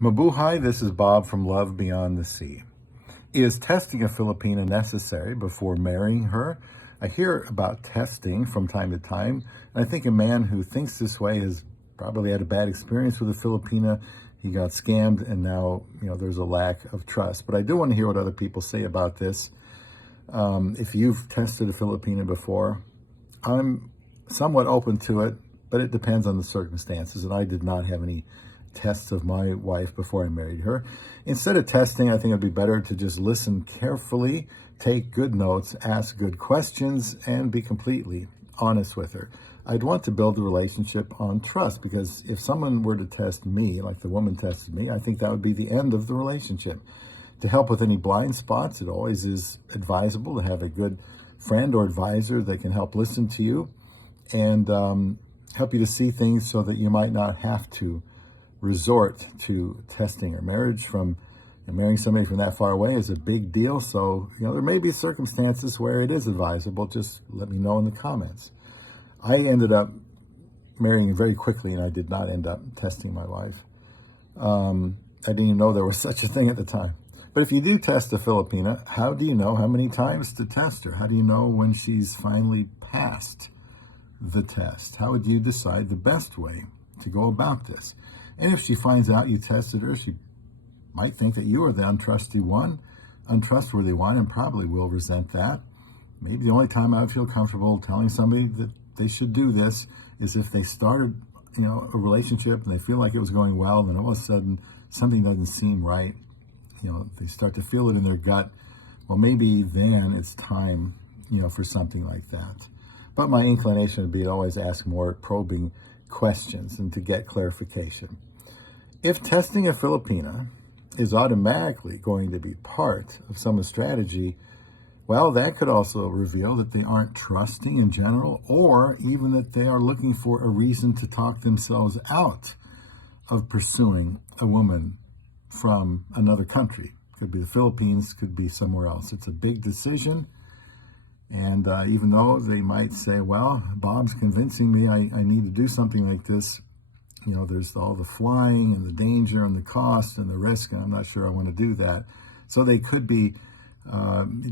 Mabuhay, this is Bob from Love Beyond the Sea. Is testing a Filipina necessary before marrying her? I hear about testing from time to time, and I think a man who thinks this way has probably had a bad experience with a Filipina. He got scammed, and now there's a lack of trust. But I do want to hear what other people say about this. If you've tested a Filipina before, I'm somewhat open to it, but it depends on the circumstances, and I did not have any tests of my wife before I married her. Instead of testing, I think it'd be better to just listen carefully, take good notes, ask good questions, and be completely honest with her. I'd want to build a relationship on trust, because if someone were to test me, like the woman tested me, I think that would be the end of the relationship. To help with any blind spots, it always is advisable to have a good friend or advisor that can help listen to you and help you to see things so that you might not have to resort to testing her. Marrying somebody from that far away is a big deal. So, there may be circumstances where it is advisable. Just let me know in the comments. I ended up marrying very quickly, and I did not end up testing my wife. I didn't even know there was such a thing at the time. But if you do test a Filipina, how do you know how many times to test her? How do you know when she's finally passed the test? How would you decide the best way to go about this? And if she finds out you tested her, she might think that you are the untrustworthy one, and probably will resent that. Maybe the only time I would feel comfortable telling somebody that they should do this is if they started, a relationship and they feel like it was going well, and then all of a sudden something doesn't seem right. They start to feel it in their gut. Well, maybe then it's time, for something like that. But my inclination would be to always ask more probing questions and to get clarification. If testing a Filipina is automatically going to be part of someone's strategy, well, that could also reveal that they aren't trusting in general, or even that they are looking for a reason to talk themselves out of pursuing a woman from another country. Could be the Philippines, could be somewhere else. It's a big decision. And even though they might say, well, Bob's convincing me I need to do something like this, there's all the flying and the danger and the cost and the risk, and I'm not sure I want to do that. So they could be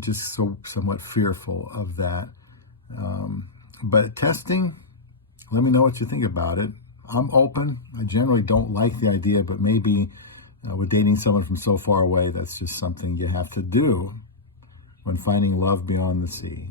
just somewhat fearful of that. But testing, let me know what you think about it. I'm open. I generally don't like the idea, but maybe with dating someone from so far away, that's just something you have to do when finding love beyond the sea.